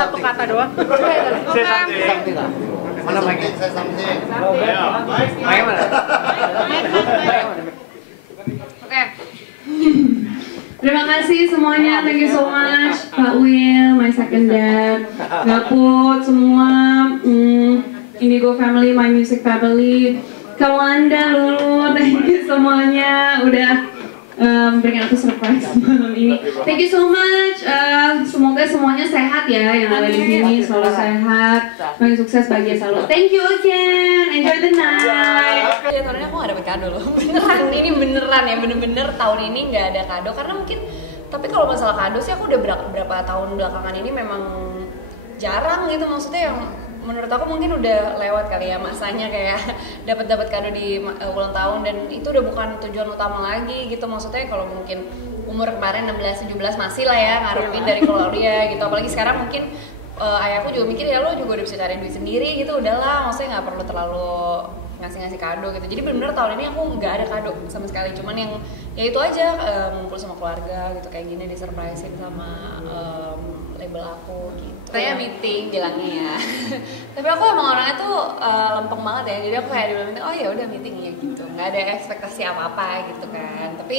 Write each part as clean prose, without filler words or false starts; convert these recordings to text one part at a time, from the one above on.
satu kata doang. Mana mic? Saya something. Mic mana? Oke. Terima kasih semuanya, thank you so much Pak Will, my second dad, Gaput, semua, Indigo family, my music family, Kawanda, Lulu, thank you semuanya udah berikan aku surprise malam ini. Thank you so much, semoga semuanya sehat ya yang ada di sini, selalu sehat, makin sukses, bahagia selalu. Thank you again, enjoy the night. Ya tahun ini aku gak dapet kado loh, beneran, ini beneran ya, bener-bener tahun ini gak ada kado karena mungkin, tapi kalau masalah kado sih aku udah berapa tahun belakangan ini memang jarang gitu, maksudnya yang menurut aku mungkin udah lewat kali ya masanya kayak dapat kado di ulang tahun, dan itu udah bukan tujuan utama lagi gitu, maksudnya kalau mungkin umur kemarin 16-17 masih lah ya ngarepin dari keluarga gitu, apalagi sekarang mungkin ayahku juga mikir ya lo juga udah bisa cari duit sendiri gitu, udahlah maksudnya nggak perlu terlalu ngasih kado gitu. Jadi benar-benar tahun ini aku nggak ada kado sama sekali, cuman yang ya itu aja ngumpul sama keluarga gitu kayak gini, disurprisein sama label aku gitu. Saya meeting bilangnya ya. Tapi aku emang orangnya tuh lempeng banget ya. Jadi aku kayak di meeting, oh ya udah meeting ya gitu. Nggak ada ekspektasi apa-apa gitu kan. Tapi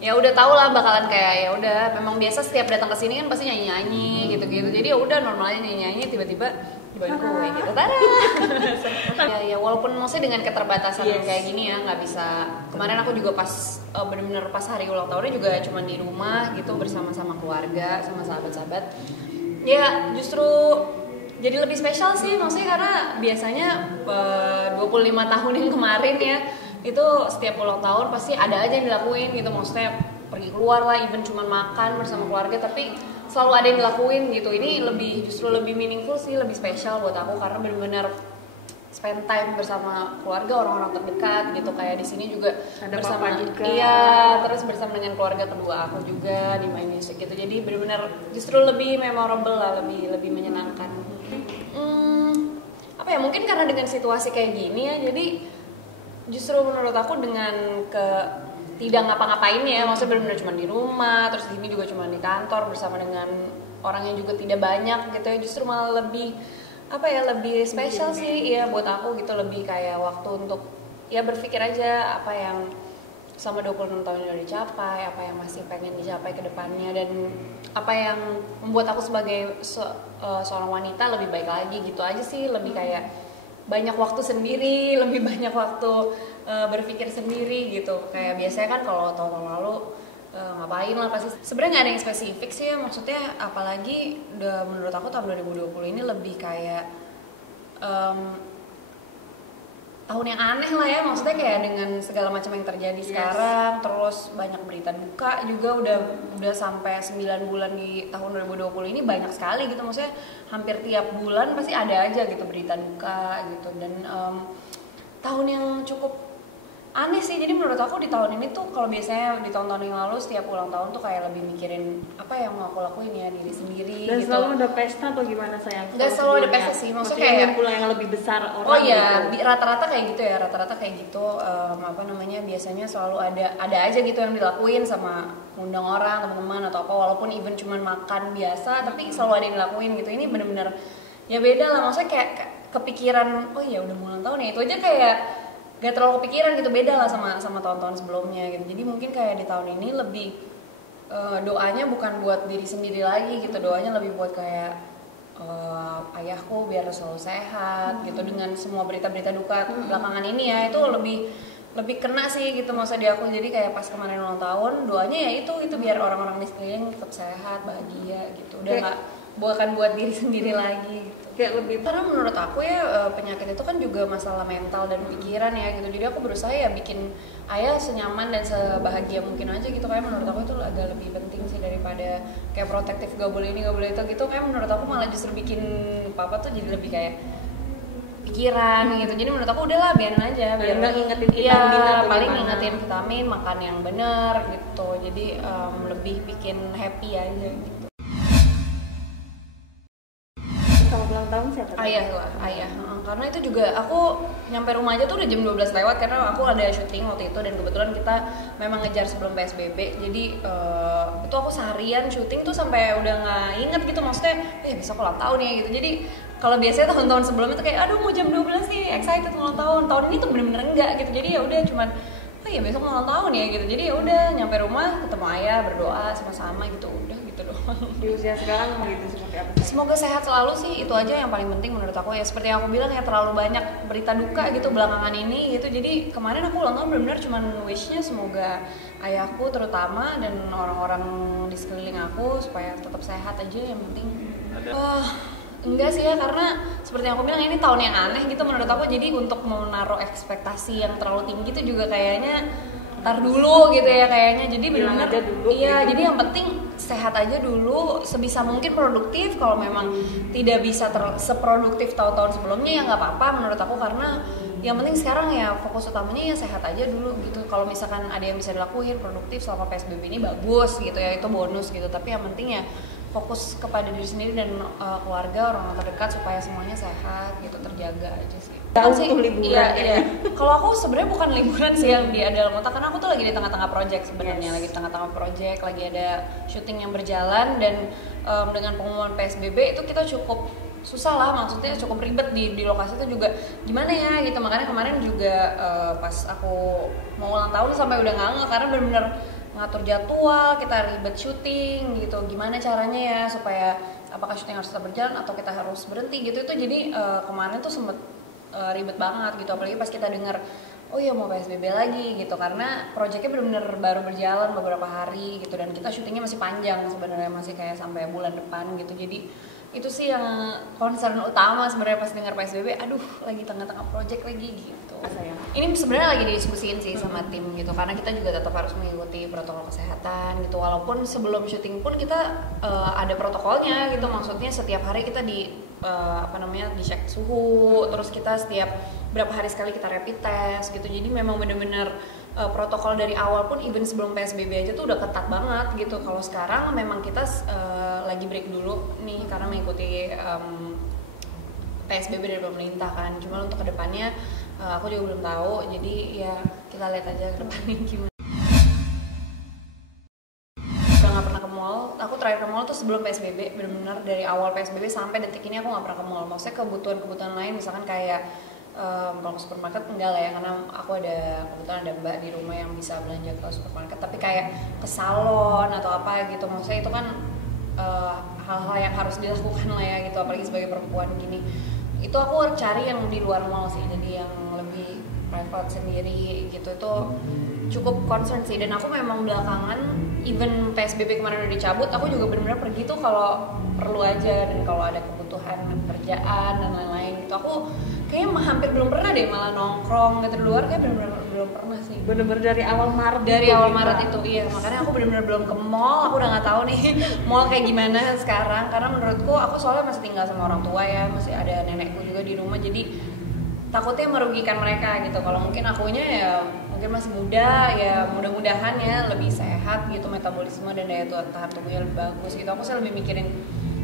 ya udah tau lah bakalan kayak ya udah memang biasa setiap datang ke sini kan pasti nyanyi-nyanyi gitu-gitu. Jadi ya udah normalnya nyanyi-nyanyi tiba-tiba dibawain kue gitu. Tada. ya walaupun maksudnya dengan keterbatasan kayak gini ya nggak bisa. Kemarin aku juga pas bener-bener pas hari ulang tahunnya juga cuma di rumah gitu bersama-sama keluarga sama sahabat-sahabat. Ya justru jadi lebih spesial sih maksudnya karena biasanya 25 tahun yang kemarin ya itu setiap ulang tahun pasti ada aja yang dilakuin gitu, maksudnya pergi keluar lah, even cuma makan bersama keluarga, tapi selalu ada yang dilakuin gitu. Ini justru lebih meaningful sih, lebih spesial buat aku karena benar-benar spend time bersama keluarga, orang-orang terdekat gitu, kayak di sini juga ada bersama juga. Iya, terus bersama dengan keluarga kedua aku juga di My Music gitu. Jadi benar-benar justru lebih memorable lah, lebih menyenangkan. Apa ya, mungkin karena dengan situasi kayak gini ya, jadi justru menurut aku dengan tidak ngapa-ngapain ya, maksudnya benar-benar cuma di rumah, terus di sini juga cuma di kantor bersama dengan orang yang juga tidak banyak gitu ya, justru malah lebih lebih spesial sih ya buat aku gitu, lebih kayak waktu untuk ya berpikir aja apa yang selama 26 tahun ini udah dicapai, apa yang masih pengen dicapai ke depannya, dan apa yang membuat aku sebagai seorang wanita lebih baik lagi gitu aja sih, lebih kayak banyak waktu sendiri, lebih banyak waktu berpikir sendiri gitu. Kayak biasanya kan kalau tahun lalu ngapain lah pasti. Sebenarnya nggak ada yang spesifik sih ya, maksudnya apalagi udah menurut aku tahun 2020 ini lebih kayak tahun yang aneh lah ya, maksudnya kayak dengan segala macam yang terjadi sekarang, terus banyak berita duka juga udah sampai 9 bulan di tahun 2020 ini banyak sekali gitu, maksudnya hampir tiap bulan pasti ada aja gitu berita duka gitu, dan tahun yang cukup aneh sih. Jadi menurut aku di tahun ini tuh kalau biasanya di tahun-tahun yang lalu setiap ulang tahun tuh kayak lebih mikirin apa yang mau aku lakuin ya, diri sendiri dan gitu. selalu ada pesta atau gimana sayang? Nggak selalu ada pesta sih, maksudnya kayak pula yang lebih besar orang. Oh iya, gitu. rata-rata kayak gitu ya, rata-rata kayak gitu. Biasanya selalu ada aja gitu yang dilakuin sama undang orang, teman-teman atau apa, walaupun even cuman makan biasa, tapi selalu ada yang dilakuin gitu. Ini bener-bener ya beda lah, maksudnya kayak kepikiran, oh iya udah mau ulang tahun ya, itu aja kayak gak terlalu kepikiran gitu, beda lah sama tahun-tahun sebelumnya gitu. Jadi mungkin kayak di tahun ini lebih doanya bukan buat diri sendiri lagi gitu, doanya lebih buat kayak ayahku biar selalu sehat gitu, dengan semua berita-berita duka belakangan ini ya, itu lebih kena sih gitu masa di aku. Jadi kayak pas kemarin ulang tahun doanya ya itu biar orang-orang di sekeliling tetap sehat, bahagia gitu, udah nggak bukan buat diri sendiri lagi gitu. Kayak lebih, karena menurut aku ya penyakit itu kan juga masalah mental dan pikiran ya gitu. Jadi aku berusaha ya bikin ayah senyaman dan sebahagia mungkin aja gitu. Kayak menurut aku itu agak lebih penting sih daripada kayak protektif gak boleh ini gak boleh itu gitu. Kayak menurut aku malah justru bikin papa tuh jadi lebih kayak pikiran gitu. Jadi menurut aku udahlah biarin aja, biar nggak ngingetin vitamin ya, paling ngingetin vitamin, makan yang benar gitu. Jadi lebih bikin happy aja gitu. Selamat ulang ulang tahun siapa? Ayah lah, ayah. Karena itu juga aku nyampe rumah aja tuh udah jam 12 lewat karena aku ada syuting waktu itu dan kebetulan kita memang ngejar sebelum PSBB. Jadi itu aku seharian syuting tuh sampai udah nggak inget gitu, maksudnya besok ulang tahun ya gitu. Jadi kalau biasanya tahun-tahun sebelumnya tuh kayak aduh mau jam 12 nih excited ulang tahun. Tahun ini tuh bener-bener enggak gitu. Jadi ya udah cuman besok ulang tahun ya gitu. Jadi ya udah nyampe rumah ketemu ayah, berdoa sama-sama gitu, udah gitu doang. Di usia sekarang mau gitu seperti apa? Semoga sehat selalu sih, itu aja yang paling penting menurut aku ya. Seperti yang aku bilang ya, terlalu banyak berita duka gitu belakangan ini gitu. Jadi kemarin aku ulang tahun benar-benar cuman wishnya semoga ayahku terutama dan orang-orang di sekeliling aku supaya tetap sehat aja yang penting. Enggak sih ya, karena seperti yang aku bilang ini tahun yang aneh gitu menurut aku. Jadi untuk menaruh ekspektasi yang terlalu tinggi itu juga kayaknya ntar dulu gitu ya kayaknya. Jadi benar-benar iya, jadi yang penting sehat aja dulu, sebisa mungkin produktif. Kalau memang tidak bisa seproduktif tahun-tahun sebelumnya ya nggak apa-apa menurut aku, karena yang penting sekarang ya fokus utamanya ya sehat aja dulu gitu. Kalau misalkan ada yang bisa dilakuin produktif selama PSBB ini bagus gitu ya, itu bonus gitu. Tapi yang penting ya fokus kepada diri sendiri dan keluarga, orang terdekat supaya semuanya sehat gitu, terjaga aja sih. Tahu liburan. Iya. Kalau aku sebenarnya bukan liburan sih yang di dalam otak, karena aku tuh lagi di tengah-tengah project sebenarnya, lagi di tengah-tengah project, lagi ada syuting yang berjalan dan dengan pengumuman PSBB itu kita cukup susah lah, maksudnya cukup ribet di lokasi itu juga gimana ya gitu. Makanya kemarin juga pas aku mau ulang tahun sampai udah nggak karena benar-benar ngatur jadwal, kita ribet syuting gitu, gimana caranya ya supaya apakah syuting harus tetap berjalan atau kita harus berhenti gitu. Itu jadi kemarin tuh sempet ribet banget gitu, apalagi pas kita dengar oh iya mau PSBB lagi gitu, karena proyeknya benar-benar baru berjalan beberapa hari gitu dan kita syutingnya masih panjang sebenarnya, masih kayak sampai bulan depan gitu. Jadi itu sih yang concern utama sebenarnya pas dengar PSBB, aduh lagi tengah-tengah project lagi gitu. Ini sebenarnya lagi didiskusiin sih sama tim gitu, karena kita juga tetap harus mengikuti protokol kesehatan gitu, walaupun sebelum syuting pun kita ada protokolnya gitu, maksudnya setiap hari kita dicek suhu, terus kita setiap berapa hari sekali kita rapid test gitu. Jadi memang benar-benar protokol dari awal pun even sebelum PSBB aja tuh udah ketat banget gitu. Kalau sekarang memang kita lagi break dulu nih karena mengikuti PSBB dari pemerintah kan. Cuma untuk kedepannya aku juga belum tahu. Jadi ya kita lihat aja kedepannya gimana. Udah nggak pernah ke mall. Aku terakhir ke mall tuh sebelum PSBB, benar-benar dari awal PSBB sampai detik ini aku nggak pernah ke mall. Maksudnya kebutuhan-kebutuhan lain, misalkan kayak kalau ke supermarket enggak lah ya, karena aku kebetulan ada mbak di rumah yang bisa belanja ke supermarket. Tapi kayak ke salon atau apa gitu, maksudnya itu kan hal-hal yang harus dilakukan lah ya gitu, apalagi sebagai perempuan gini. Itu aku cari yang di luar mall sih, jadi yang lebih private sendiri gitu. Itu cukup concern sih, dan aku memang belakangan even PSBB kemarin udah dicabut, aku juga benar-benar pergi tuh kalau perlu aja dan kalau ada kebutuhan kerjaan dan lain-lain gitu. Aku kayaknya hampir belum pernah deh malah nongkrong gitu di luar, kayak benar-benar belum pernah sih. Bener-bener dari awal Maret. Dari awal Maret itu iya, makanya aku benar-benar belum ke mall. Aku udah nggak tahu nih mall kayak gimana sekarang, karena menurutku aku soalnya masih tinggal sama orang tua ya, masih ada nenekku juga di rumah, jadi takutnya merugikan mereka gitu. Kalau mungkin akunya ya mungkin masih muda ya, mudah-mudahan ya lebih sehat gitu, metabolisme dan daya tahan tubuhnya lebih bagus gitu. Aku sih lebih mikirin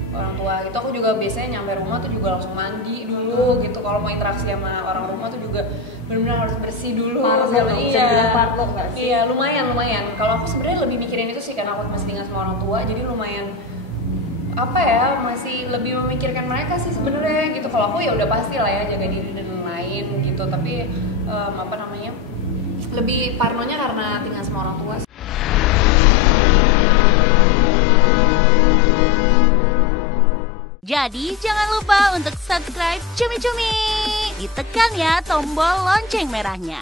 orang tua gitu. Aku juga biasanya nyampe rumah tuh juga langsung mandi dulu gitu. Kalau mau interaksi sama orang rumah tuh juga benar-benar harus bersih dulu. Iya, lumayan. Kalau aku sebenarnya lebih mikirin itu sih, karena aku masih tinggal sama orang tua, jadi lumayan masih lebih memikirkan mereka sih sebenarnya gitu. Kalau aku ya udah pasti lah ya jaga diri dan lain gitu, tapi lebih parnonya karena tinggal sama orang tua. Jadi jangan lupa untuk subscribe Cumi Cumi. Ditekan ya tombol lonceng merahnya.